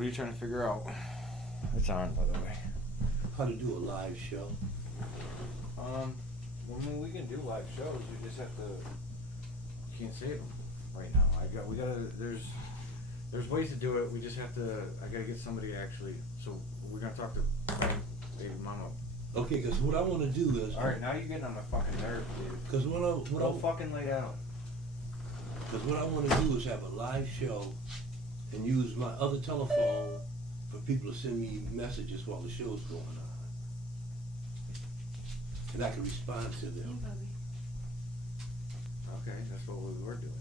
What are you trying to figure out? It's on, by the way. How to do a live show? I mean, we can do live shows. We just have to. You can't save them right now. We gotta. There's ways to do it. We just have to. I gotta get somebody actually. So we're gonna talk to baby mama. Okay, because what I want to do is. All right, now you're getting on my fucking nerves, dude. Because what I fucking lay down. Because what I want to do is have a live show, and use my other telephone for people to send me messages while the show's going on. And I can respond to them. Okay, that's what we were doing.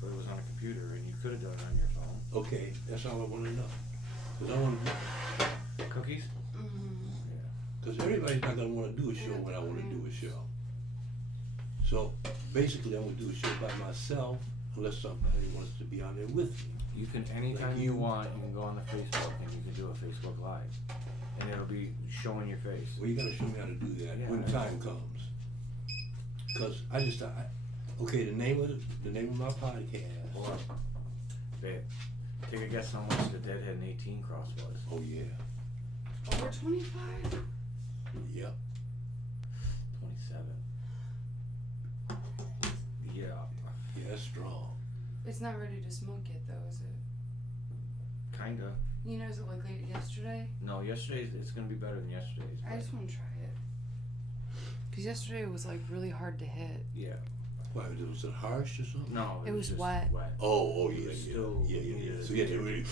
But it was on a computer, and you could have done it on your phone. Okay, that's all I want to know. Because I want to. Cookies? Yeah. Because everybody's not going to want to do a show when I want to do a show. So basically, I'm going to do a show by myself, unless somebody wants to be on there with me. You can, anytime you want, you can go on the Facebook and you can do a Facebook Live. And it'll be showing your face. Well, you got to show me how to do that when time comes. Because I just, okay, the name of my podcast. Hold on. Babe, take a guess how much the Deadhead and 18 cross was. Oh, yeah. Over 25? Yep. 27. Yeah. Yeah, that's strong. It's not ready to smoke yet, though, is it? Kinda. You know, is it like late yesterday? No, yesterday's, it's gonna be better than yesterday's. I just want to try it. Because yesterday was like really hard to hit. Yeah. Why, was it harsh or something? No, It was just wet. Oh, It yeah, was yeah. still- Yeah. needed So a you had day to or really.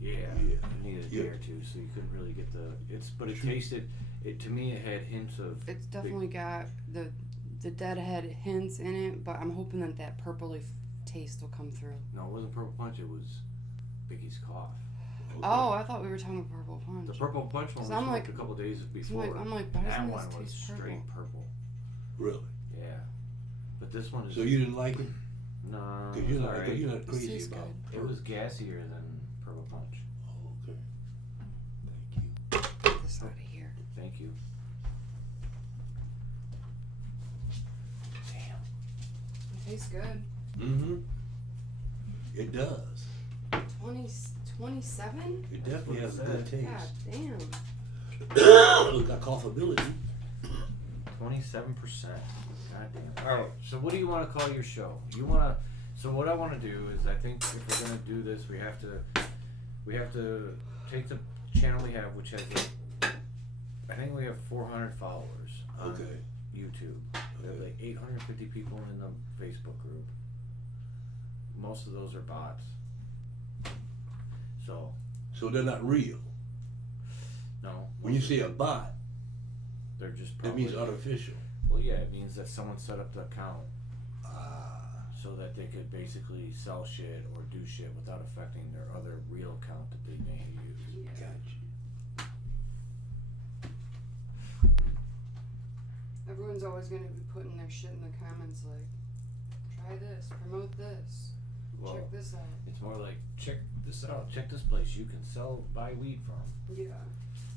Yeah. Yeah. You needed a day or two, so you couldn't really get but it tasted, to me it had hints of. It's definitely got the Deadhead hints in it, but I'm hoping that purpley taste will come through. No, it wasn't Purple Punch, it was Biggie's Cough. Okay. Oh, I thought we were talking Purple Punch. The Purple Punch one we I'm smoked like- a couple days before. I'm like, why that doesn't one this was taste purple? straight purple. Really? Yeah. But this one is. So you didn't like it? No. Because you're not This crazy tastes about It was gassier than Purple Punch. Oh, okay. Thank you. Get this out of here. Thank you. Damn. It tastes good. Mm-hmm. It does. 27? It definitely has a good taste. God damn. It's got coughability. 27%. God damn. Alright, so what do you want to call your show? So what I want to do is, I think if we're going to do this, we have to take the channel we have, which has I think we have 400 followers on YouTube. We have like 850 people in the Facebook group. Most of those are bots. So they're not real. No. When you say a bot, they're just that means artificial. Well, yeah, it means that someone set up the account Ah. so that they could basically sell shit or do shit without affecting their other real account that they may use. Gotcha. Everyone's always going to be putting their shit in the comments like, try this, promote this, Well, check this out. it's more like, check this out, check this place you can buy weed from. Yeah.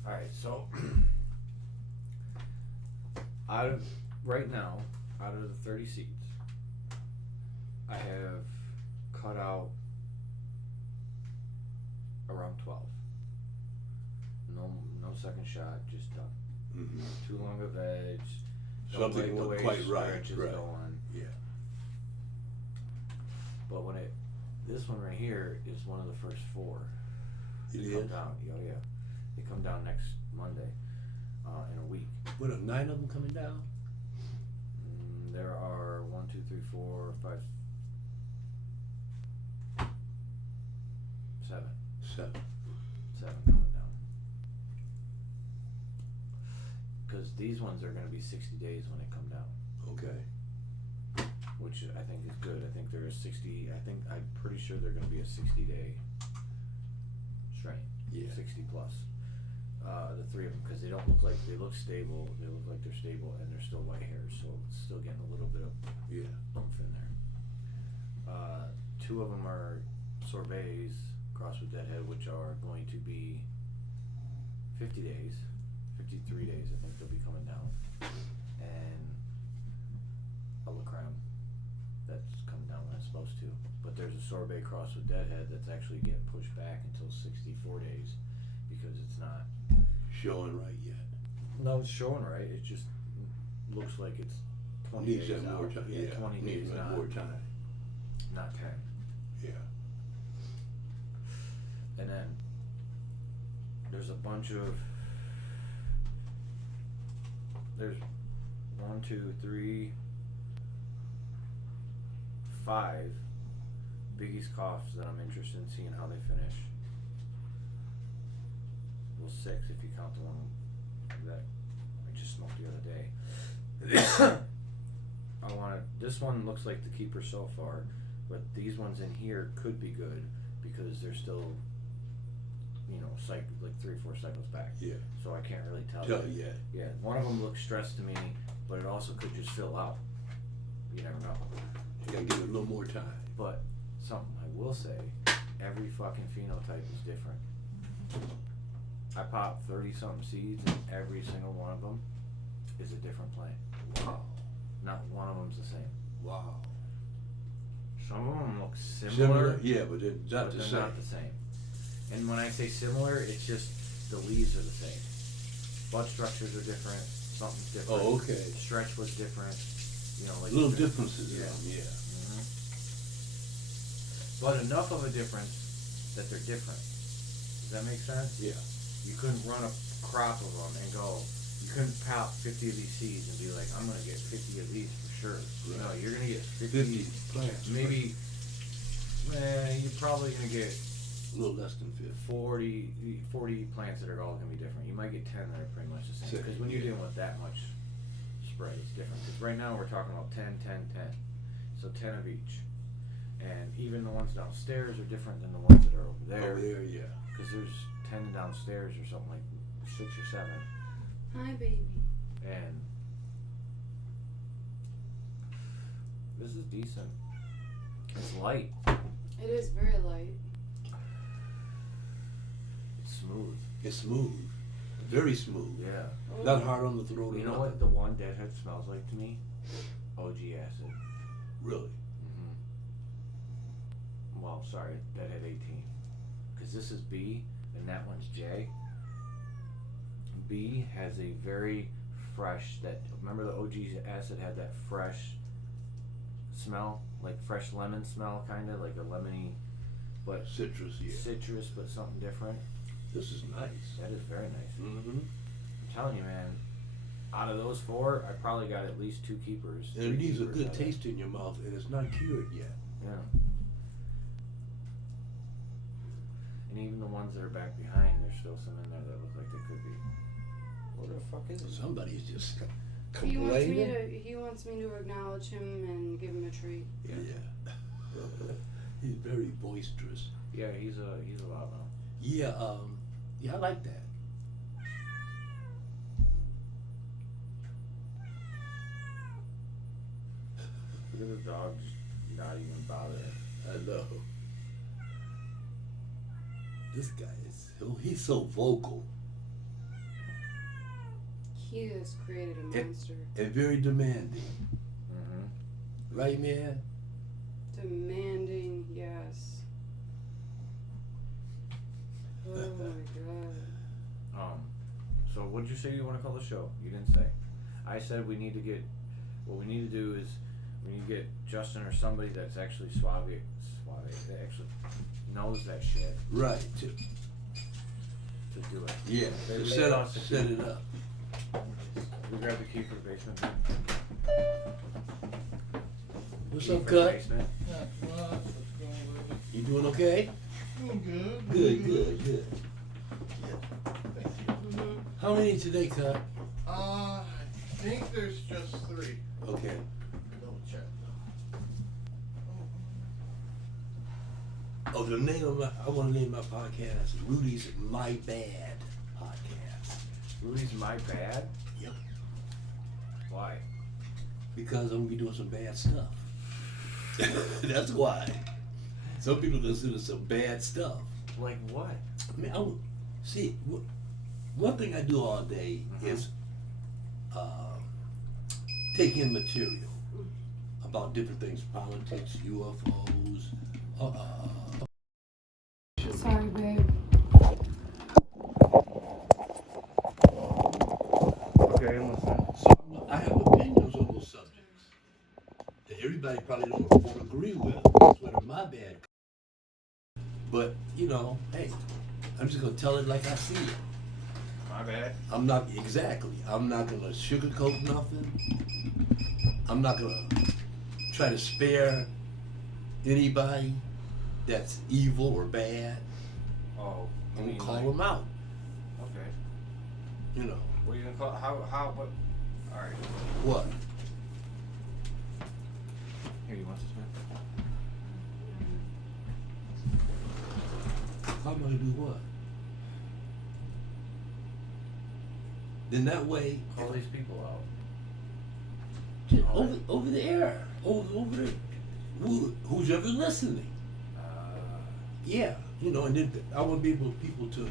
Alright, so right now, out of the 30 seats, I have cut out around 12. No second shot, just done. Mm-hmm. Too long of edge. Something like the wasn't way quite right, stretch is right. going. Yeah. But this one right here is one of the first 4. It They come is? down. Oh yeah, they come down next Monday, in a week. What are 9 of them coming down? There are 1, 2, 3, 4, 5, 7. 7. 7 coming down. Because these ones are going to be 60 days when they come down, Okay. which I think is good. I think they're a 60. I'm pretty sure they're going to be a 60-day strain. Yeah. 60 plus. The 3 of them, because they don't look like they look stable. They look like they're stable, and they're still white hairs, so it's still getting a little bit of oomph in there. 2 of them are sorbets crossed with Deadhead, which are going to be 50 days, 53 days. I think they'll be coming down, and a La Creme that's coming down when it's supposed to. But there's a sorbet cross with deadhead that's actually getting pushed back until 64 days because it's not Showing right yet. No, it's showing right. It just looks like it's 20 Needs days that out. more time. Yeah, 20 needs days, that not, more time. not 10. Yeah. And then there's a bunch of there's 1, 2, 3, 5 Biggie's coughs that I'm interested in seeing how they finish. Well, 6 if you count the one that I just smoked the other day. I want to. This one looks like the keeper so far, but these ones in here could be good because they're still, like 3 or 4 cycles back. Yeah. So I can't really tell. Yet. Yeah, one of them looks stressed to me, but it also could just fill out. You never know. You gotta give it a little more time. But something I will say, every fucking phenotype is different. I popped 30-something seeds, and every single one of them is a different plant. Wow. Not one of them's the same. Wow. Some of them look similar, Yeah, but they're not but the they're same. not the same. And when I say similar, it's just the leaves are the same. Bud structures are different. Something's different. Oh, okay. Stretch was different. Like Little differences. Yeah. Yeah. Mhm. But enough of a difference that they're different. Does that make sense? Yeah. You couldn't run a crop of them and go. You couldn't pop 50 of these seeds and be like, I'm gonna get 50 of these for sure. Right. No, you're gonna get 50 plants. Maybe. You're probably gonna get A little less than 50. 40 plants that are all gonna be different. You might get 10 that are pretty much the same. Because when you're dealing with that much spread, it's different. Because right now we're talking about 10, 10, 10. So 10 of each. And even the ones downstairs are different than the ones that are over there. Over there, yeah. Because there's 10 downstairs or something like 6 or 7. Hi, baby. And this is decent. It's light. It is very light. It's smooth. It's smooth. Very smooth. Yeah. Not hard on the throat. You or know nothing. what the one deadhead smells like to me? OG acid. Really? Well, sorry, deadhead 18. Because this is B and that one's J. B has a very fresh, remember the OG acid had that fresh smell? Like fresh lemon smell, kind of like a lemony, but Citrus, yeah. citrus, but something different. This is nice. That is very nice. Mm-hmm. I'm telling you, man, out of those 4, I probably got at least 2 keepers. And it 3 leaves a keepers good out of it. taste in your mouth, and it's not cured yet. Yeah. And even the ones that are back behind, there's still some in there that look like they could be. What the fuck is it? Somebody's just He complaining. wants me to acknowledge him and give him a treat. Yeah. He's very boisterous. Yeah, he's a loud mouth. Yeah, I like that. Look at the dog just not even bothering. I know. This guy he's so vocal He has created a monster. and very demanding. Mm-hmm. Right, man? Demanding, yes. Oh my god. So what'd you say you want to call the show? You didn't say. I said what we need to do is we need to get Justin or somebody that's actually suave, that actually knows that shit Right. to do it. Yeah. They To toss the set key. it up. We grab the key for the basement. What's Key up, for the Cut? basement. You doing okay? Doing good. Good. Mm-hmm. How many today, Cut? I think there's just 3. Okay. Double check. Oh, I want to name my podcast Rudy's My Bad Podcast. Rudy's My Bad? Yep. Why? Because I'm going to be doing some bad stuff. That's why. Some people consider some bad stuff. Like what? I mean, one thing I do all day is take in material. I'm about different things, politics, UFOs. Sorry, babe. Okay, I'm listening. So I have opinions on those subjects that everybody probably won't agree with. That's where my bad. But you know, hey, I'm just gonna tell it like I see it. My bad. I'm not gonna sugarcoat nothing. I'm not gonna try to spare anybody that's evil or bad. Oh, I'm you gonna mean call like, them out. okay. You know What are you gonna call? What? All right. what? Here, you want this, man? How am I gonna do what? Then that way, Call these people out. just All over the air, over the who's ever listening. Yeah, you know, and then I want to be able people to,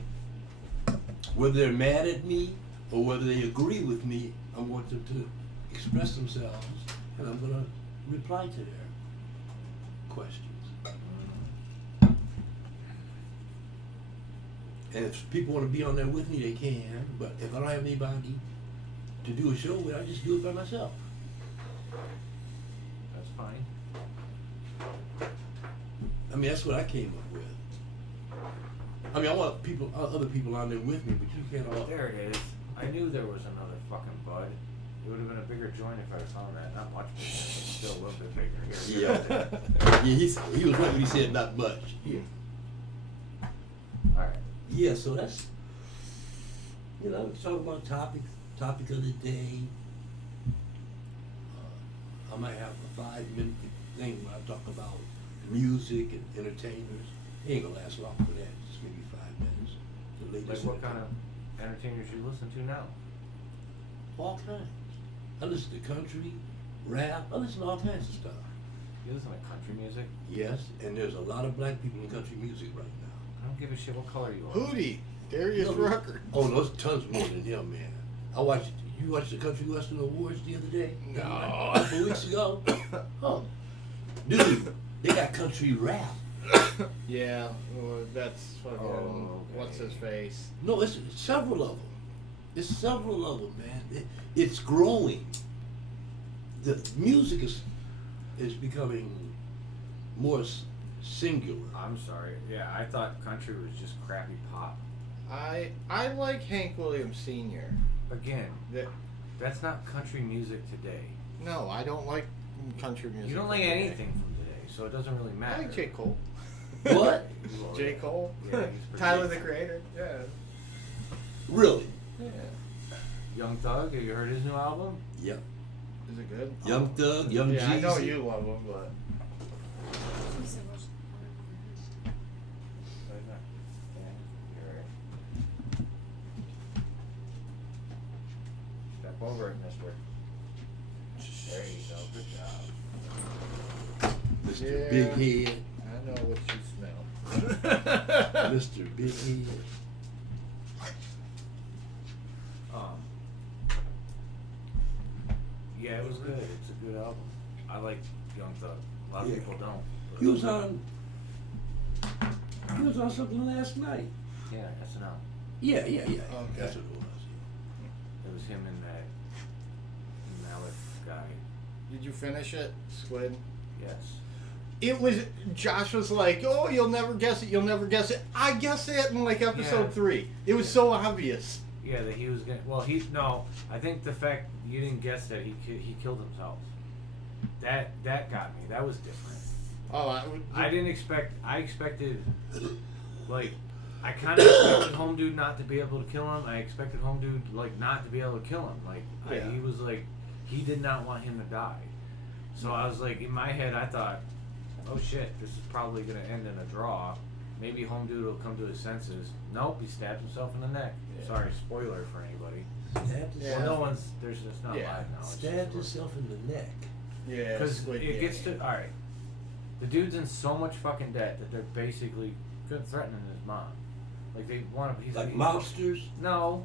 whether they're mad at me or whether they agree with me, I want them to express themselves, and I'm gonna reply to their questions. And if people want to be on there with me, they can. But if I don't have anybody to do a show with, I just do it by myself. That's fine. I mean, that's what I came up with. I mean, I want other people on there with me, but you can't all. There it is. I knew there was another fucking bud. It would have been a bigger joint if I had found that. Not much bigger, but still a little bit bigger. Here, Yeah, he was right when he said not much. Yeah. All right. Yeah, so that's, you know, talk about topic of the day. I might have a 5-minute thing where I talk about music and entertainers. It ain't gonna last long for that, just maybe 5 minutes. The Like latest what kind of entertainers you listen to now? all kinds. I listen to country, rap, I listen to all kinds of stuff. You listen to country music? Yes, and there's a lot of black people in country music right now. I don't give a shit what color you are. Hootie, Darius No, Rucker. Oh, no, there's tons more than him, man. You watched the Country Western Awards the other day? No. A couple weeks ago? Oh. Dude, they got country rap. Yeah, well, that's fucking, Oh, okay. what's his face? No, it's several of them. It's several of them, man. It's growing. The music is becoming more singular. I'm sorry. Yeah, I thought country was just crappy pop. I like Hank Williams Sr. Again, That, that's not country music today. no, I don't like country music. You don't like from today. anything from today, so it doesn't really I matter. like J. Cole. What? Well, J. yeah. Cole? Yeah, he's pretty Tyler good. the Creator? Yeah. Really? Yeah. Young Thug, have you heard his new album? Yep. Is it good? Young Thug, Young Yeah, I know Jeezy. you love him, but. Step over it, mister. There you go. Good job. Mr. Yeah. Big Head. I know what you smell. Mr. Big Head. Yeah, it was good. It's a good album. I like Young Thug. A lot of Yeah. people don't. He was on something last night. Yeah, SNL. Yeah. Okay. That's what it was. It was him and that Malik guy. Did you finish it, Squid? Yes. It was, Josh was like, oh, you'll never guess it, you'll never guess it. I guessed it in like episode Yeah. 3. It was so obvious. Yeah, that he was gonna. Well, no. I think the fact you didn't guess that he killed himself. That got me. That was different. Oh, I didn't expect. I expected, like, I kind of expected Home Dude not to be able to kill him. I expected Home Dude like not to be able to kill him. Like Yeah. he was like, he did not want him to die. So I was like, in my head, I thought, oh shit, this is probably gonna end in a draw. Maybe Home Dude will come to his senses. Nope, he stabbed himself in the neck. Yeah. Sorry, spoiler for anybody. Stabbed Yeah. Well, himself, no one's. It's not Yeah. live now. It's stabbed just- himself in the neck. Yeah, Because Squid it Game. gets to, alright, the dude's in so much fucking debt that they're basically threatening his mom. Like, they want to, he's Like he- mobsters No,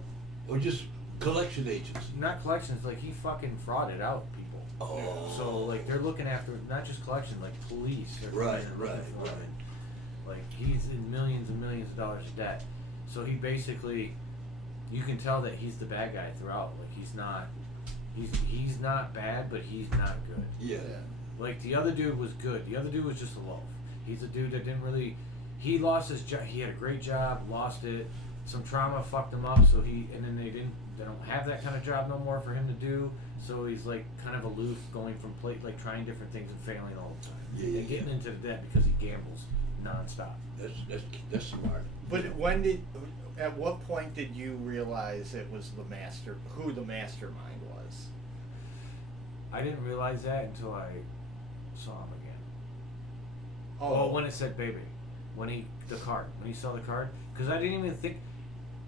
or just collection agents. not collections, like, he fucking frauded out people. Oh. So like they're looking after not just collection, like police. Are Right, looking right, for right. him. Like he's in millions and millions of dollars of debt. So he basically, you can tell that he's the bad guy throughout. Like he's not bad, but he's not good. Yeah. Like the other dude was good. The other dude was just a loaf. He's a dude that didn't really. He lost his job. He had a great job, lost it. Some trauma fucked him up. So he and then they don't have that kind of job no more for him to do. So he's like kind of aloof, going from like trying different things and failing all the time. Yeah, and getting into debt because he gambles nonstop. That's smart. But at what point did you realize it was who the mastermind was? I didn't realize that until I saw him again. Oh, When it said baby, when he saw the card, because I didn't even think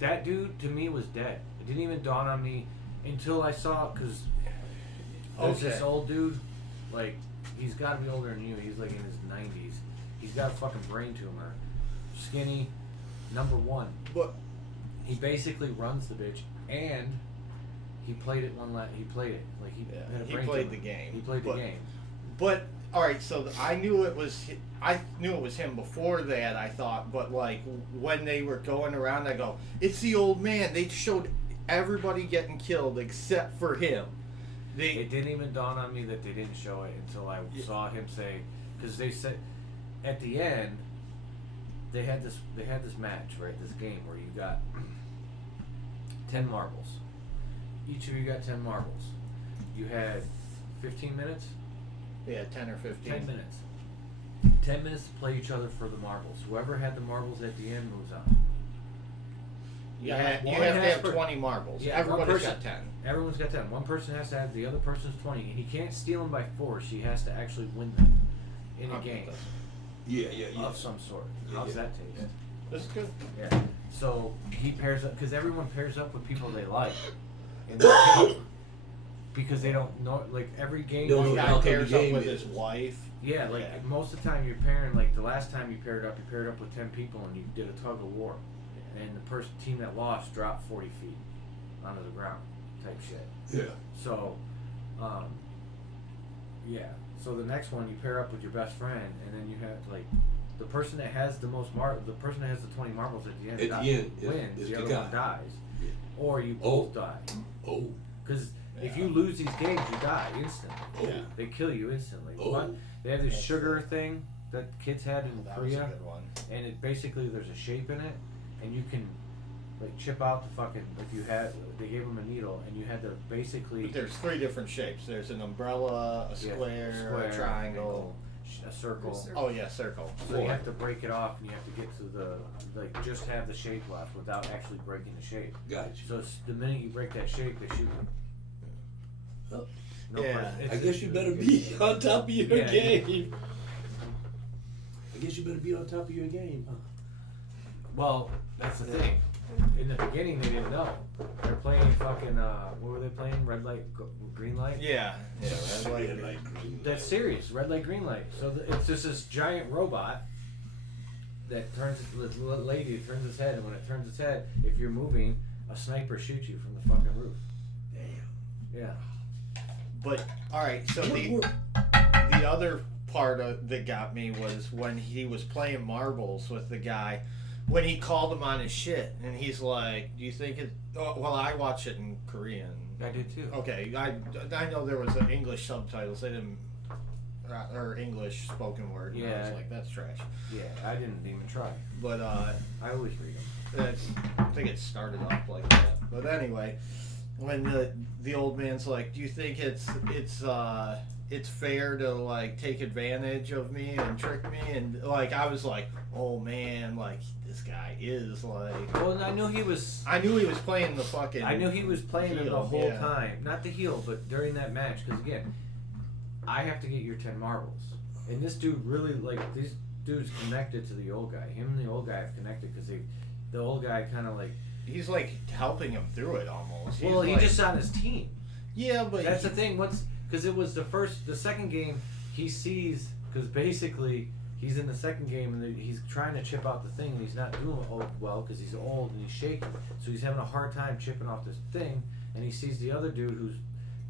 that dude to me was dead. It didn't even dawn on me until I saw, because there's this old dude, like he's got to be older than you. He's like in his 90s. He's got a fucking brain tumor, skinny, number one. but He basically runs the bitch, and he played it he played it like he had a he brain played tumor. the game. He played the game. But all right, so I knew it was him before that. I thought, but like when they were going around, I go, "It's the old man." They showed everybody getting killed except for him. It didn't even dawn on me that they didn't show it until I saw him say, because they said at the end they had this match, right? This game where you got 10 marbles. Each of you got 10 marbles. You had 15 minutes. Yeah, 10 or 15. 10 minutes. 10 minutes to play each other for the marbles. Whoever had the marbles at the end moves on. You Yeah, have one to has have per- 20 marbles. Yeah, Everybody's one person- got 10. Everyone's got 10. One person has to have the other person's 20, and he can't steal them by force. He has to actually win them in a game Yeah. of some sort. Yeah, How's yeah. that taste? Yeah. That's good. Yeah. So he pairs up because everyone pairs up with people they like in the game because they don't know. Like every game, No, One no, guy how come pairs the up game with is- his wife. yeah, like Yeah. most of the time you're pairing. Like the last time you paired up with 10 people and you did a tug of war, and the team that lost dropped 40 feet onto the ground, type shit. Yeah. So, yeah. So the next one you pair up with your best friend, and then you have like the person that has the most the person that has the 20 marbles at the end, At the end wins. is the the other guy. one dies, Yeah. or you Oh. both die. Oh. Because if Yeah. you lose these games, you die instantly. Oh. Yeah. They kill you instantly. Oh. But they have this That's sugar thing that kids had in That was a Korea, good one. and it basically there's a shape in it, and you can like chip out the fucking if you had they gave them a needle and you had to basically But there's 3 different shapes. There's an umbrella, a yeah, square, a triangle. a circle. Oh yeah, circle. So you have to break it off and you have to get to the like just have the shape left without actually breaking the shape. Gotcha. So the minute you break that shape, they shoot you. Oh. No Yeah. question. I It's- guess you better be on top of your Yeah. game. I guess you better be on top of your game. Huh? Well, that's the thing. In the beginning, they didn't know. They're playing fucking. What were they playing? Red light, green light. Yeah. Yeah. That's like, That's serious. Red light, green light. So it's just this giant robot that turns. This lady turns its head, and when it turns its head, if you're moving, a sniper shoots you from the fucking roof. Damn. Yeah. but all right. So the other part that got me was when he was playing marbles with the guy. When he called him on his shit, and he's like, "Do you think it?" Oh, well, I watch it in Korean. I did too. Okay, I know there was an English subtitles. They didn't, or English spoken word. And I Yeah. was like, that's trash. Yeah, I didn't even try. But I always read them. I think it started off like that. But anyway, when the old man's like, "Do you think it's fair to like take advantage of me and trick me?" And like I was like, "Oh man, like this guy is like." Well, I knew he was. I knew he was playing the fucking. I knew he was playing him the heel, whole yeah. time. Not the heel, but during that match. Because again, I have to get your 10 marbles. And this dude really, like, these dudes connected to the old guy. Him and the old guy have connected because the old guy kind of like. He's like helping him through it almost. Well, He's he like, just on his team. Yeah, but That's the thing. Because it was the second game, he sees, because basically he's in the second game and he's trying to chip out the thing and he's not doing well because he's old and he's shaky. So he's having a hard time chipping off this thing and he sees the other dude who's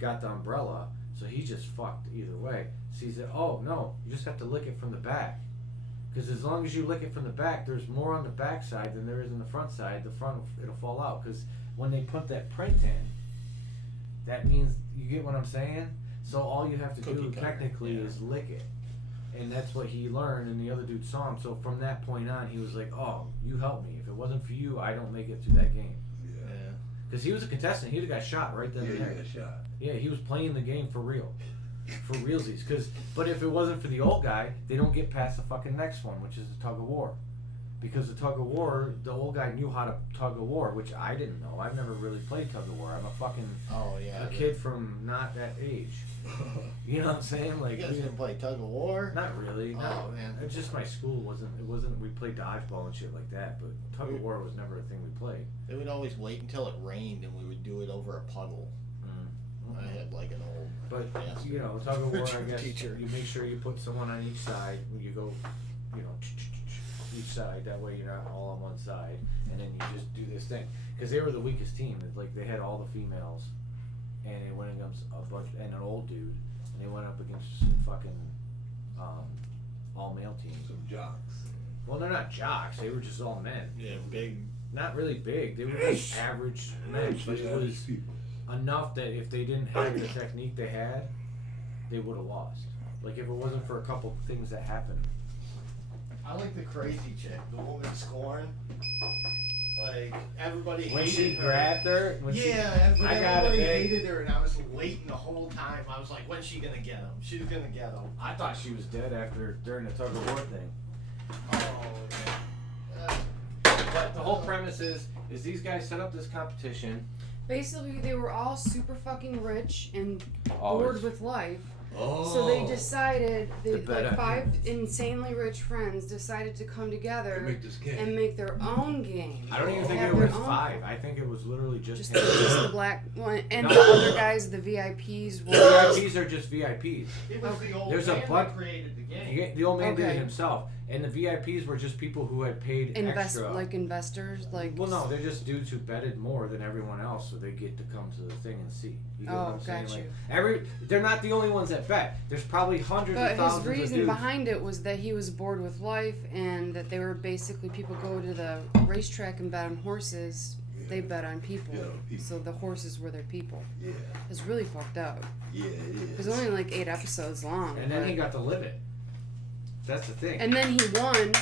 got the umbrella. So he just fucked either way. So he said, oh no, you just have to lick it from the back. Because as long as you lick it from the back, there's more on the back side than there is on the front side. The front, it'll fall out. Because when they put that print in, that means, you get what I'm saying? So all you have to do technically is lick it. And that's what he learned, and the other dude saw him. So from that point on, he was like, oh, you helped me. If it wasn't for you, I don't make it through that game. Yeah. Because he was a contestant. He'd have got shot right then and there. He got shot. Yeah, he was playing the game for real. For realsies. But if it wasn't for the old guy, they don't get past the fucking next one, which is the tug of war. Because the tug of war, the old guy knew how to tug of war, which I didn't know. I've never really played tug of war. I'm a fucking kid from not that age. You know what I'm saying? Like, you guys didn't play tug of war? Not really. Oh, No. man. It's just my school wasn't. We played dodgeball and shit like that, but tug of war was never a thing we played. They would always wait until it rained and we would do it over a puddle. I had like an old. But bastard you know, tug of war. I guess teacher. you make sure you put someone on each side when you go. You know, each side. That way you're not all on one side, and then you just do this thing. Because they were the weakest team. It's like they had all the females, and it went against a bunch and an old dude, and they went up against some fucking all male teams. Some jocks. Well, they're not jocks. They were just all men. Yeah, big. Not really big. They were just average men. But it was enough that if they didn't have the technique they had, they would have lost. Like if it wasn't for a couple things that happened. I like the crazy chick, the woman scorn. Like everybody When hated she her. grabbed her, when everybody hated her, and I was waiting the whole time. I was like, when's she gonna get him? She's gonna get him. I thought she was dead during the tug of war thing. Oh yeah. But the whole premise is these guys set up this competition. Basically, they were all super fucking rich and Always. bored with life. Oh. So they decided, To bet on five humans. insanely rich friends decided to come together Make this game. and make their own game. I don't even think Have it was their own- 5. I think it was literally just Just him. the black one, and No. the other guys, the VIPs, The were. VIPs are just VIPs. It was the old There's a man bun- that created the game. The old man did it Okay. himself, and the VIPs were just people who had paid extra. Like investors, like. Well, no, they're just dudes who betted more than everyone else, so they get to come to the thing and see. You get what Oh, I'm saying? got Like, they're not the only ones that bet. There's probably hundreds of But his thousands of reason dudes. behind it was that he was bored with life, and that they were basically people go to the racetrack and bet on horses. They bet on people. Yeah, on people. So the horses were their people. Yeah. It's really fucked up. Yeah, it is. It was only like 8 episodes long. And then but- he got to live it. That's the thing. And then he won,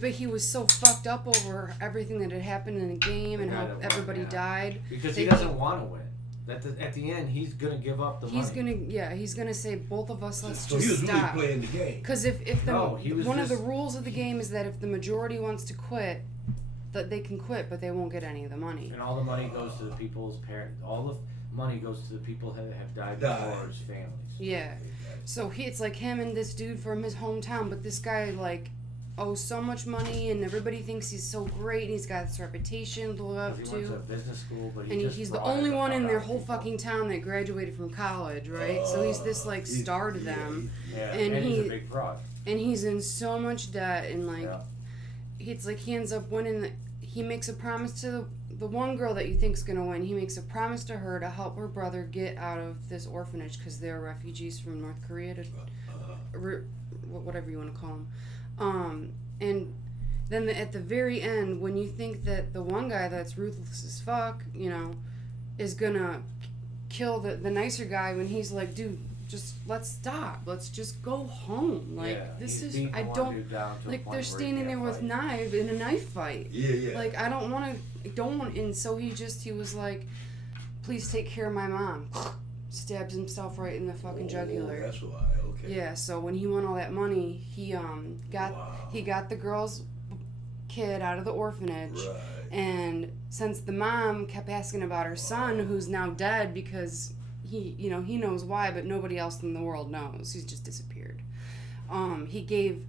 but he was so fucked up over everything that had happened in the game and The guy how that won, everybody yeah. died. Because they- he doesn't want to win. At the end, he's gonna give up the He's money. he's gonna say both of us. Let's So he just was stop. really playing the game. Because if the No, he was one of the just- rules of the game is that if the majority wants to quit, that they can quit, but they won't get any of the money. And all the money goes to the people's parents. All the money goes to the people that have died before his families. Yeah. So it's like him and this dude from his hometown, but this guy like owes so much money, and everybody thinks he's so great, and he's got this reputation to live up He went to to. business school, but And just he's the brought only the one in fuck their out of whole people. fucking town that graduated from college, right? So he's this like star to them, Yeah, and and he's he- a big fraud. and he's in so much debt, and like Yeah. it's like he ends up winning. He makes a promise to the one girl that you think's gonna win. He makes a promise to her to help her brother get out of this orphanage because they're refugees from North Korea to whatever you want to call them. And then at the very end, when you think that the one guy that's ruthless as fuck, you know, is gonna kill the nicer guy, when he's like, dude, just let's stop. Let's just go home. Like Yeah, this he's is beating I one don't dude down to a like point they're where he standing there can't with fight. knives in a knife fight. Yeah. Like I don't want, and so he was like, please take care of my mom. Stabs himself right in the fucking jugular. That's why. Okay. Yeah, so when he won all that money, he got the girl's kid out of the orphanage. Right. And since the mom kept asking about her son, who's now dead because he knows why, but nobody else in the world knows. He's just disappeared. He gave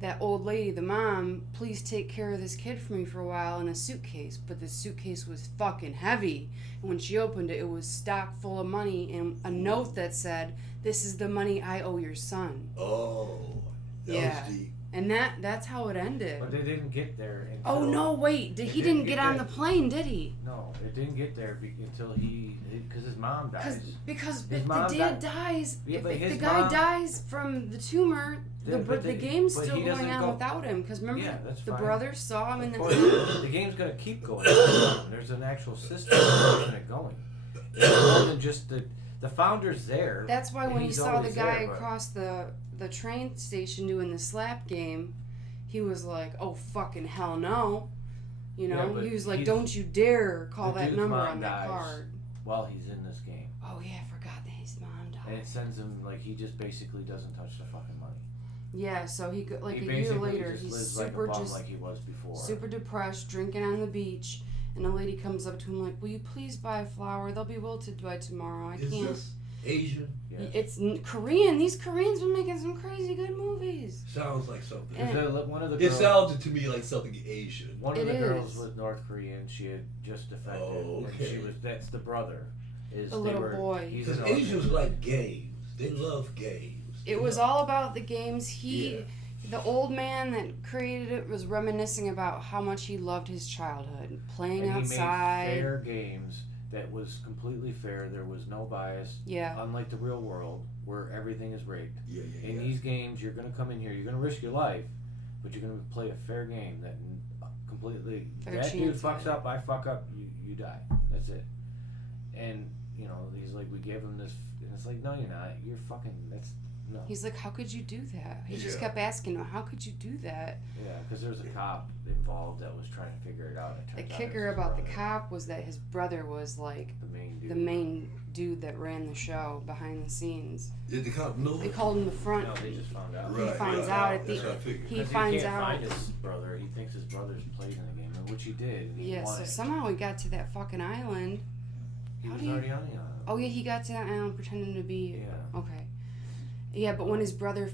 that old lady, the mom, please take care of this kid for me for a while in a suitcase. But the suitcase was fucking heavy. And when she opened it, it was stocked full of money and a note that said, "This is the money I owe your son." Oh. That Yeah. was deep. And that's how it ended. But they didn't get there until... Oh, no, wait. He didn't get on the plane, did he? No, it didn't get there until because his mom dies. Because his if mom the dad dies, Yeah, if but his the guy mom- dies from the tumor, Yeah, the game's but still he doesn't going on go- without him. Because remember, Yeah, that's the fine. brother saw him in Of the course, the game's gonna keep going. There's an actual system keeping it going. It's more than just the founder's there. That's why and when he he's saw the always guy there, but- across the train station doing the slap game, he was like, "Oh fucking hell no!" You know, Yeah, but he was like, he's- "Don't you dare call the that dude's number mom on that dies. card." While he's in this game, Oh yeah, I forgot that his mom and it died. sends him like he just basically doesn't touch the fucking money. Yeah, so he like He a year basically later, just he's lives super like a bum just like he was before. super depressed, drinking on the beach, and a lady comes up to him like, "Will you please buy a flower? They'll be wilted by tomorrow. I Is can't." this Asian? Yes. It's Korean. These Koreans been making some crazy good movies. Sounds like something. And- One of the It girls, sounded to me like something Asian. one of It the girls is. was North Korean. She had just defected, Oh, and she okay. that's the brother. The little boy. He's Because an Asians orphan. like games. They love games. It was all about the games. Yeah. The old man that created it was reminiscing about how much he loved his childhood, playing And outside. He made fair games that was completely fair. There was no bias. Yeah. Unlike the real world, where everything is rigged. Yeah, yeah, In yeah. these games, you're going to come in here, you're going to risk your life, but you're going to play a fair game that completely. Fair that dude chance, fucks yeah. up, I fuck up, you die. That's it. And you know, he's like, we gave him this, and it's like, no, you're not. You're fucking. That's no. He's like, "How could you do that?" He just Yeah. kept asking him, "How could you do that?" Yeah, because there's a cop involved that was trying to figure it out. The It turns out kicker it was his about the brother, cop was that his brother was like the main dude. the main dude that ran the show behind the scenes. Did the cop know? They called him the front. No, they just found out. Right, finds right. out at the- That's what I figured. he 'Cause finds can't out- find his brother. He thinks his brother's played in the game, and which he did. And he Yeah, won so it. somehow he got to that fucking island. He how was do you- already on the island. Oh yeah, he got to that island pretending to be. Yeah. Okay. Yeah, but when his brother,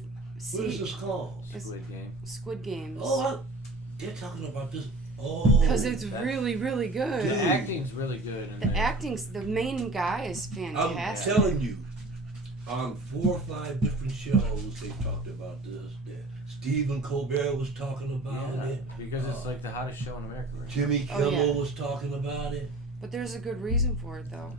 What is this called? It's- Squid Game. Squid Games. They're talking about this. Oh. Because it's that's- really, really good. The Dude. acting's really good. And The acting's the main guy is I'm fantastic. telling you, on 4 or 5 different shows, they talked about this. Stephen Colbert was talking about Yeah, it. because it's like the hottest show in America. Right? Jimmy Oh, Kimmel yeah. was talking about it. But there's a good reason for it though.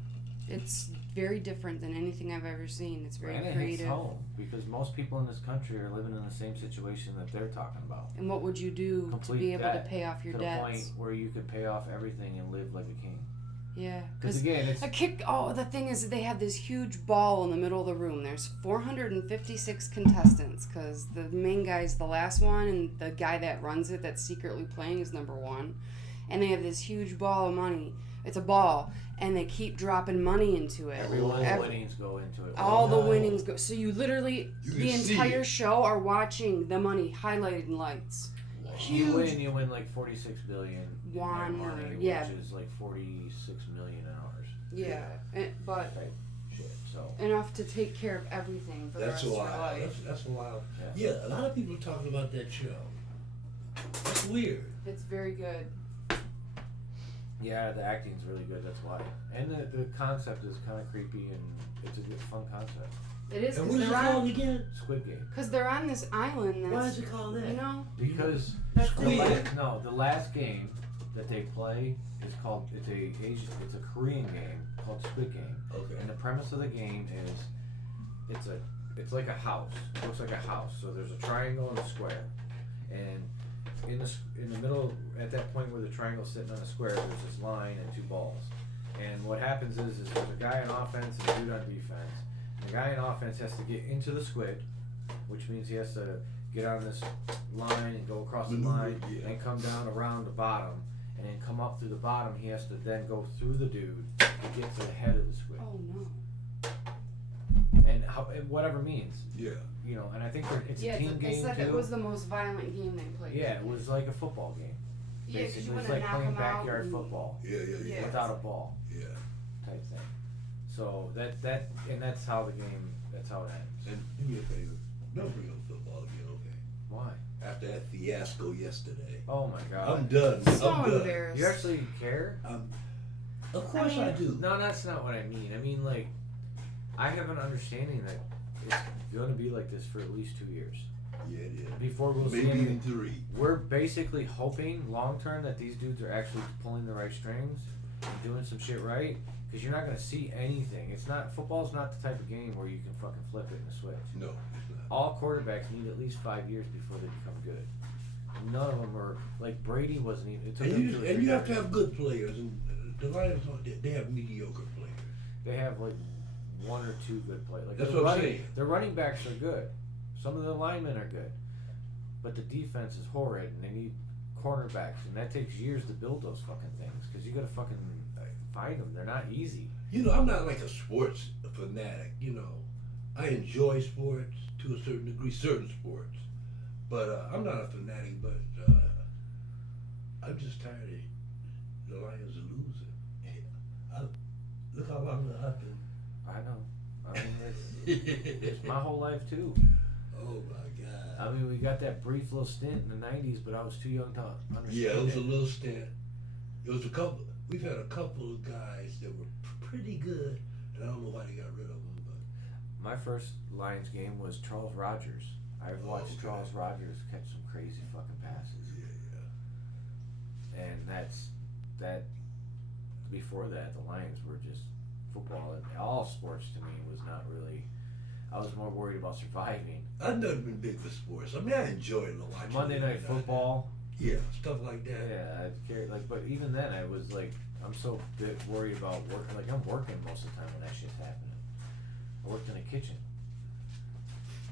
It's very different than anything I've ever seen. It's very And it hits creative. home because most people in this country are living in the same situation that they're talking about. And what would you do to Complete be able debt to pay off your to the point debts? where you could pay off everything and live like a king. Yeah, Because again, it's the thing is that they have this huge ball in the middle of the room. There's 456 contestants because the main guy's the last one, and the guy that runs it that's secretly playing is number one. And they have this huge ball of money. It's a ball, and they keep dropping money into it. everyone's Every- winnings go into it. All the Wow. winnings go. So you literally, You the can see entire it. show are watching the money highlighted in lights. Wow. You win like 46 billion Yuan in or- money, yeah. which is like 46 million in ours. Yeah, but Type shit. So enough to take care of everything for the That's rest a of your lot. life. That's a lot. Yeah. Yeah, a lot of people are talking about that show. That's weird. It's very good. yeah, the acting's really good. That's why. And the concept is kind of creepy and it's a good fun concept. It is And because what is it they're called on. again? Squid Game. Because they're on this island. That's, Why is it called that? You know, Because that's Squid. the last game that they play is called it's a Korean game called Squid Game. Okay. And the premise of the game is it's like a house. It looks like a house. So there's a triangle and a square, and in the middle at that point where the triangle's sitting on a square, there's this line and 2 balls. And what happens is there's a guy in offense and a dude on defense. And the guy in offense has to get into the squid, which means he has to get on this line and go across the line Yeah. and come down around the bottom and then come up through the bottom. He has to then go through the dude to get to the head of the squid. Oh no. And whatever means, Yeah. you know. And I think it's Yeah, a team they game said too. it was the most violent game they played. Yeah, it was like a football game. Yeah, 'cause you Basically, it's wouldn't like knock playing 'em out backyard and- football Yeah. Yeah. without a ball Yeah. type thing. So that's how the game. That's how it ends. And do me a favor. Don't bring up football again, okay? Why? After that fiasco yesterday. Oh my God. I'm done. So I'm done. embarrassed. You actually care? Of course I do. No, that's not what I mean. I mean, like, I have an understanding that it's going to be like this for at least 2 years. Yeah, it is. Before we'll see Maybe in anything. 3. We're basically hoping long term that these dudes are actually pulling the right strings, and doing some shit right. Because you're not going to see anything. Football's not the type of game where you can fucking flip it and a switch. No, it's not. All quarterbacks need at least 5 years before they become good. And none of them are like Brady wasn't even. It took him 2 or 3 And you have to years. have good players, and the Lions they have mediocre players. They have like 1 or 2 good players. Like That's their what I'm running, saying. their running backs are good. Some of the linemen are good, but the defense is horrid, and they need cornerbacks, and that takes years to build those fucking things. Because you got to fucking find them. They're not easy. You know, I'm not like a sports fanatic. You know, I enjoy sports to a certain degree, certain sports, but I'm not a fanatic. But I'm just tired of the Lions losing. Look how long I've been. I know. I mean, it's my whole life too. Oh my God. I mean, we got that brief little stint in the '90s, but I was too young to understand. Yeah, it was a little stint. It was a couple. We've had a couple of guys that were pretty good, and I don't know why they got rid of them. But My first Lions game was Charles Rogers. I watched okay. Charles Rogers catch some crazy fucking passes, yeah, and that. Before that, the Lions were just football. And all sports to me was not really. I was more worried about surviving. I've never been big for sports. I mean, I enjoy watching Monday Night Football. Yeah, stuff like that. Yeah, I carry but even then I was like, I'm so bit worried about work. Like I'm working most of the time when that shit's happening. I worked in a kitchen.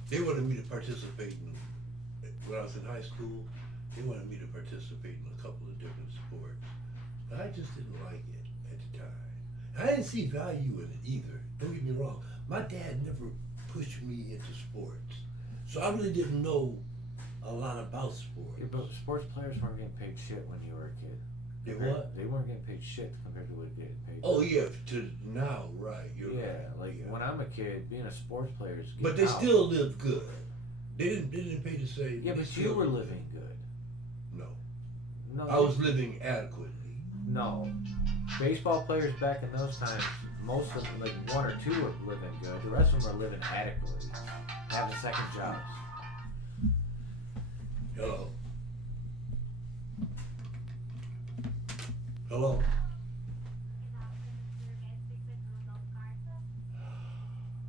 They wanted me to participate in, when I was in high school, they wanted me to participate in a couple of different sports. But I just didn't like it at the time. I didn't see value in it either. Don't get me wrong. My dad never pushed me into sports. So I really didn't know a lot about sports. Yeah, but sports players weren't getting paid shit when you were a kid. They what? They weren't getting paid shit compared to what they're getting paid. Oh yeah, to now, right. You're Yeah, right. like Yeah. when I'm a kid, being a sports player is But they still lived good. They didn't pay the same. Yeah, they but still you were lived living good. No. No, I was living adequately. No, baseball players back in those times, most of them, like 1 or 2 were living good. The rest of them are living adequately, having second jobs. Hello. Hello.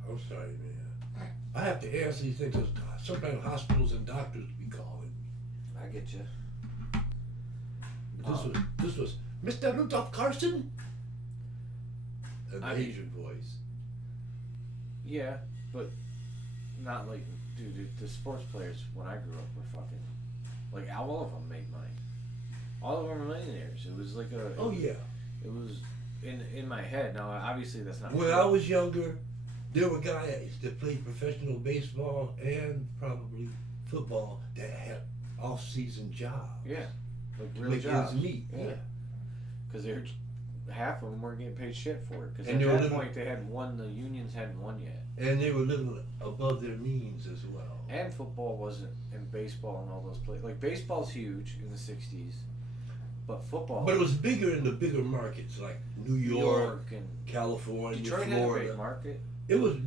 I'm sorry, man. I have to answer these things. 'Cause sometimes hospitals and doctors be calling me. I get you. But this was Mr. Rudolph Carson. An I mean- Asian voice. Yeah, but not like, dude, the sports players when I grew up were fucking, like all of them made money. All of them were millionaires. It was like a. Oh yeah. It was in my head. Now, obviously, that's not. When true. I was younger, there were guys that played professional baseball and probably football that had off-season jobs. Yeah, like To real make jobs. ends meet. Yeah. Because they're half of them weren't getting paid shit for it. Because And at they were that living- point, they hadn't won. The unions hadn't won yet. And they were living above their means as well. And football wasn't, and baseball and all those places. Like baseball's huge in the '60s, but football. But it was bigger in the bigger markets like New York, and California, Detroit had a Florida. big market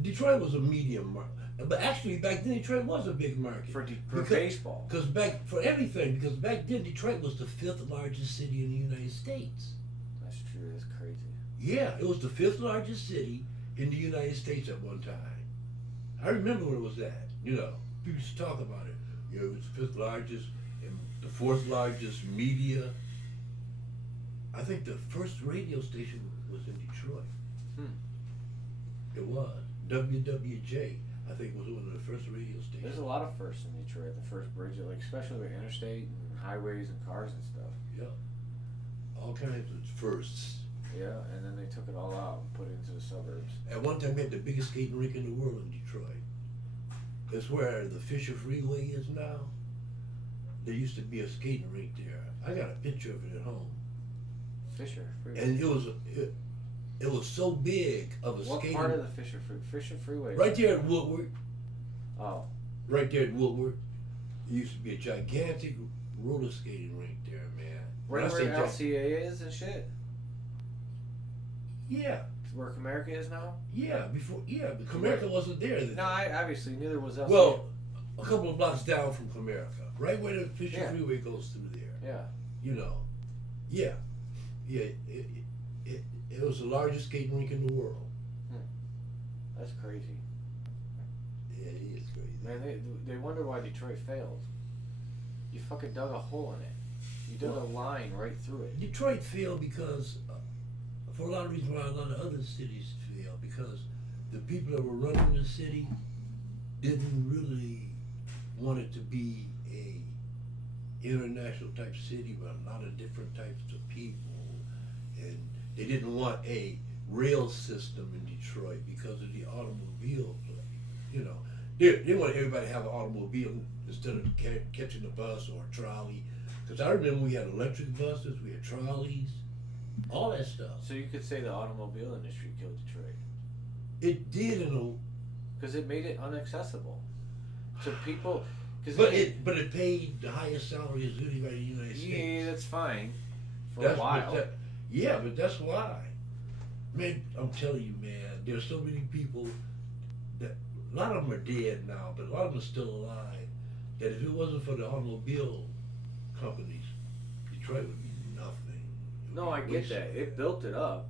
Detroit was a medium market. But actually, back then, Detroit was a big market. for Because- baseball. Because for everything, because back then, Detroit was the 5th largest city in the United States. That's true. That's crazy. Yeah, it was the 5th largest city in the United States at one time. I remember when it was that. You know, people used to talk about it. You know, it was the 5th largest and the 4th largest media. I think the first radio station was in Detroit. It was. WWJ, I think, was one of the first radio stations. There's a lot of firsts in Detroit. The first bridge, like especially with interstate and highways and cars and stuff. Yeah. All kinds of firsts. Yeah, and then they took it all out and put it into the suburbs. At one time, we had the biggest skating rink in the world in Detroit. It's where the Fisher Freeway is now. There used to be a skating rink there. I got a picture of it at home. Fisher Freeway. And it was so big of a What skating part of the Fisher Freeway? right there at Woodward. Oh, Right there at Woodward. There used to be a gigantic roller skating rink there, man. When right I say where LCA is and shit. Yeah. where Comerica is now? Yeah, but Comerica wasn't there then. No, obviously neither was LCA. Well, a couple of blocks down from Comerica, right where the Fisher Yeah. Freeway goes through there. Yeah. You know, yeah. It was the largest skating rink in the world. That's crazy. Yeah, it is crazy. Man, they wonder why Detroit failed. You fucking dug a hole in it. You dug a line right through it. Detroit failed because, for a lot of reasons why a lot of other cities failed, because the people that were running the city didn't really want it to be a international type city with a lot of different types of people, and they didn't want a rail system in Detroit because of the automobile play. You know, they want everybody to have an automobile instead of catching a bus or a trolley. Because I remember we had electric buses, we had trolleys, all that stuff. So you could say the automobile industry killed Detroit. It did Because it made it inaccessible to people. but it paid the highest salary as anybody in the United States. Yeah, that's fine for a while. But that's why. Man, I'm telling you, man, there's so many people that, a lot of them are dead now, but a lot of them are still alive, that if it wasn't for the automobile companies, Detroit would be nothing. No, I get that. It built it up,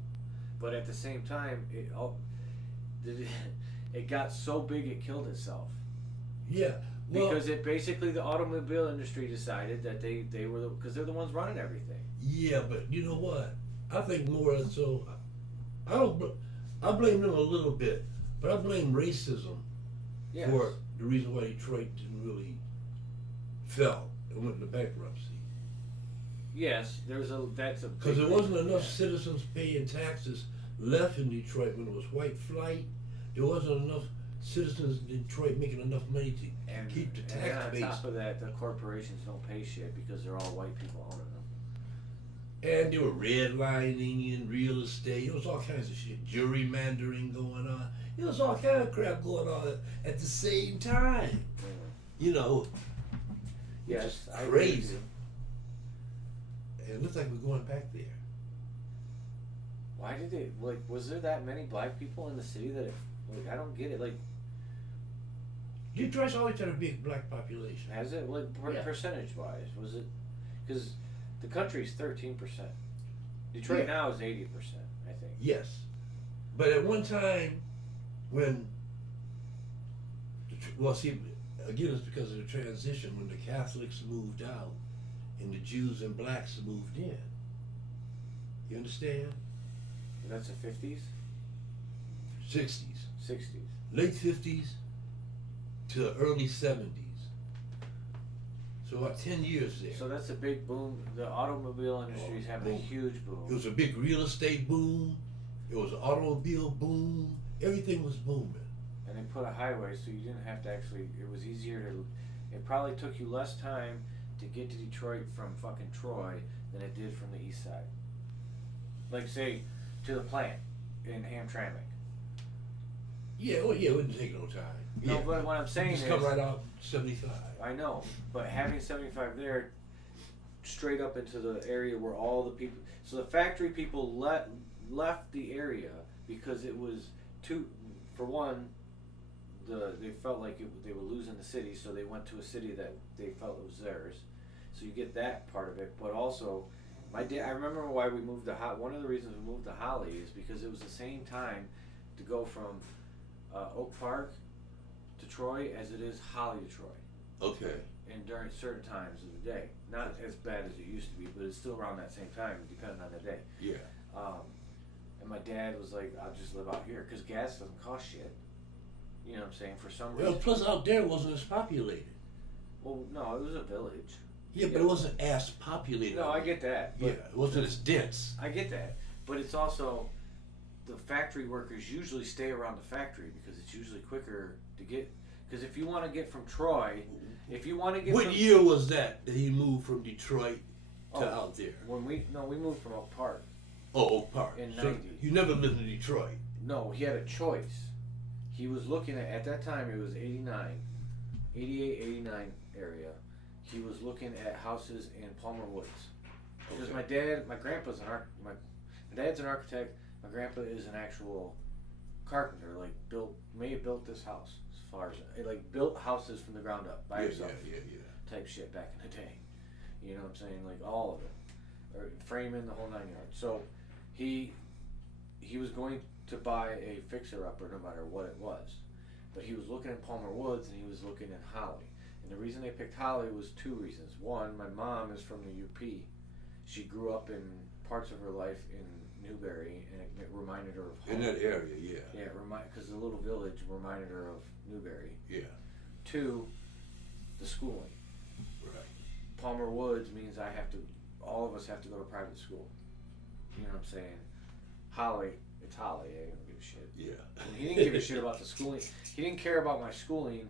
but at the same time, it got so big it killed itself. Yeah. Well, Because it basically, the automobile industry decided that they were because they're the ones running everything. yeah, but you know what? I think more so, I blame them a little bit, but I blame racism Yes. for the reason why Detroit didn't really fell and went into bankruptcy. Yes, that's a Because big there wasn't thing. enough citizens paying taxes left in Detroit when it was white flight. There wasn't enough citizens in Detroit making enough money to keep the And then tax on base. top of that, the corporations don't pay shit because they're all white people owning them. And they were redlining in real estate. It was all kinds of shit. Gerrymandering going on. It was all kind of crap going on at the same time. You know. Yes, I It's agree with crazy. you. And it looks like we're going back there. Why did they was there that many black people in the city that I don't get it. Detroit's always had a big black population. Has it Yeah. percentage wise? Was it because the country's 13%. Detroit Yeah. now is 80%, I think. Yes. But at one time, when, well, see, again, it's because of the transition when the Catholics moved out and the Jews and blacks moved in. You understand? That's the 50s, 60s, 60s. late 50s to early 70s. So about 10 years there. So that's a big boom. The automobile industry is having a boom. huge It boom. was a big real estate boom. It was an automobile boom. Everything was booming. And they put a highway so you didn't have to actually, it was easier to, it probably took you less time to get to Detroit from fucking Troy than it did from the east side. Like say, to the plant in Hamtramck. Yeah, well, yeah, it wouldn't take no time. No, Yeah. but what I'm saying Just is, come right out 75. I know, but having 75 there, straight up into the area where all the people, so the factory people left the area because it was too, for one, they felt like they were losing the city, so they went to a city that they felt was theirs. So you get that part of it, but also, my dad. I remember why we moved to one of the reasons we moved to Holly is because it was the same time to go from Oak Park to Troy as it is Holly to Troy. Okay. And during certain times of the day, not as bad as it used to be, but it's still around that same time, depending on the day. Yeah. And my dad was like, "I'll just live out here because gas doesn't cost shit." You know what I'm saying? For some Well, reason. plus out there it wasn't as populated. Well, no, it was a village. Yeah, but it wasn't as populated. No, I get that. Yeah, But it wasn't as dense. I get that, but it's also the factory workers usually stay around the factory because it's usually quicker to get. Because if you want to get from Troy, if you want to get What from, year was that he moved from Detroit to Oh. out there? when we moved from Oak Park. Oh, Oak Park. In So 90. you never lived in Detroit. No, he had a choice. He was looking at that time it was 89, 88, 89 area. He was looking at houses in Palmer Woods. Because Okay. my grandpa's my dad's an architect, My grandpa is an actual carpenter. Like may have built this house as far as like built houses from the ground up by himself. Yeah. Type shit back in the day. You know what I'm saying? Like all of it, or framing the whole 9 yards. So he was going to buy a fixer upper no matter what it was, but he was looking at Palmer Woods and he was looking at Holly. And the reason they picked Holly was two reasons. One, my mom is from the UP. She grew up in parts of her life in Newberry, and it reminded her of home. In that area, yeah. Yeah, because the little village reminded her of Newberry. Yeah. Two, the schooling. Right. Palmer Woods means all of us have to go to private school. You know what I'm saying? Holly, it's Holly. I don't give a shit. Yeah. And he didn't give a shit about the schooling. He didn't care about my schooling.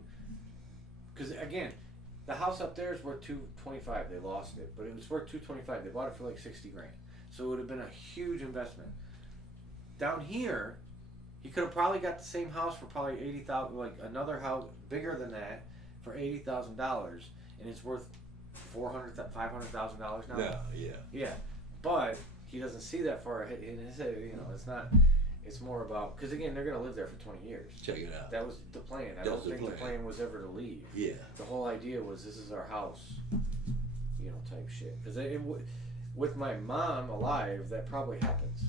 Because again, the house up there is worth $225. They lost it, but it was worth $225. They bought it for like $60,000. So it would have been a huge investment. Down here, he could have probably got the same house for probably $80,000, like another house bigger than that for $80,000, and it's worth $500,000 now. Yeah. But he doesn't see that far ahead in his head. You know, it's not. It's more about because again, they're gonna live there for 20 years. Check it out. That was the plan. I don't think the plan was ever to leave. Yeah. The whole idea was this is our house. You know, type shit. Because with my mom alive, that probably happens.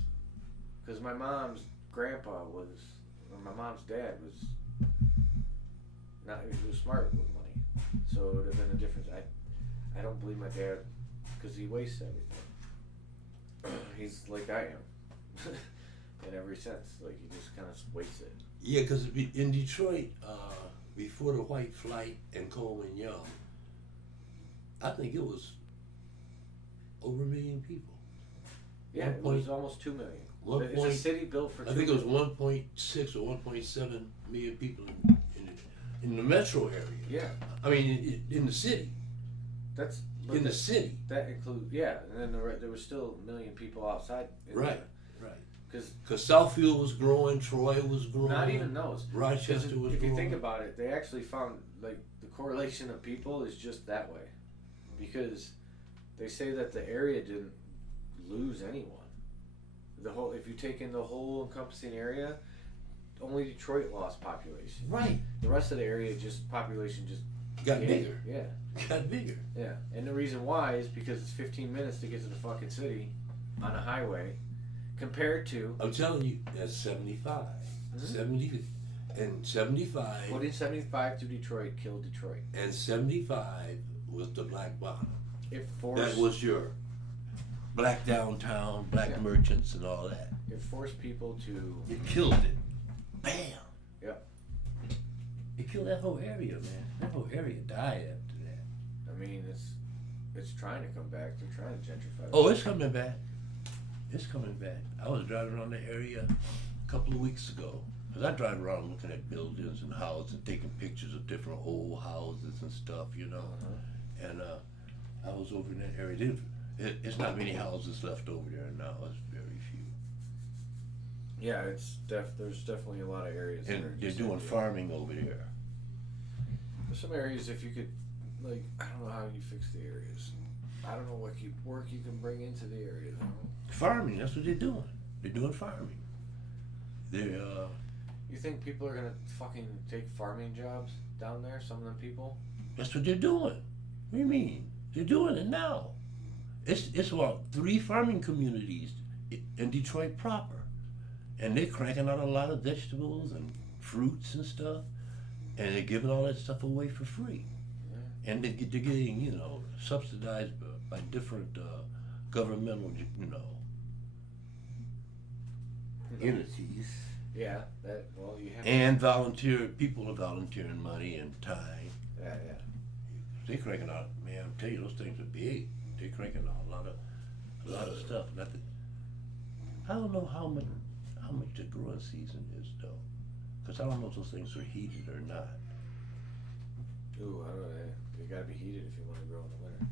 Because my mom's grandpa or my mom's dad was not. He was smart with money, so it would have been a difference. I don't believe my dad because he wastes everything. He's like I am. In every sense, like he just kind of wastes it. Yeah, because in Detroit, before the White Flight and Coleman Young, I think it was over 1 million people. Yeah, it was almost 2 million. It's a city built for 2 I think it was million. 1.6 or 1.7 million people in the metro area. Yeah. I mean, in the city. That's In the city. That includes, yeah, and then there was still 1 million people outside. Right. Because Southfield was growing, Troy was growing. not even those. Rochester was growing. If you think about it, they actually found like the correlation of people is just that way, because they say that the area didn't lose anyone. If you take in the whole encompassing area, only Detroit lost population. Right. The rest of the area population just got bigger. Yeah. Got bigger. Yeah, and the reason why is because it's 15 minutes to get to the fucking city on a highway. Compared to, I'm telling you, that's 75. 70 and 75. Put in 75 to Detroit, killed Detroit. And 75 was the black bottom. It forced. That was your black downtown, black merchants and all that. It forced people to. It killed it. Bam. Yep. It killed that whole area, man. That whole area died after that. I mean, it's trying to come back. They're trying to gentrify. Oh, it's coming back. It's coming back. I was driving around the area a couple of weeks ago. Because I drive around looking at buildings and houses and taking pictures of different old houses and stuff, you know. Uh-huh. And I was over in that area. It's not many houses left over there now. It's very few. Yeah, there's definitely a lot of areas. And they're doing farming over there. There's some areas if you could, like, I don't know how you fix the areas. I don't know what work you can bring into the area. You know? Farming, that's what they're doing. They're doing farming. You think people are gonna fucking take farming jobs down there? Some of them people. That's what they're doing. What do you mean? They're doing it now. It's about 3 farming communities in Detroit proper, and they're cranking out a lot of vegetables and fruits and stuff, and they're giving all that stuff away for free. Yeah. And they're getting, subsidized by different governmental, entities. Yeah, you have. And people are volunteering money and time. Yeah. They're cranking out, man, I'm telling you, those things are big. They're cranking out a lot of stuff. I don't know how much the growing season is though, because I don't know if those things are heated or not. Ooh, I don't know. You gotta be heated if you want to grow in the winter.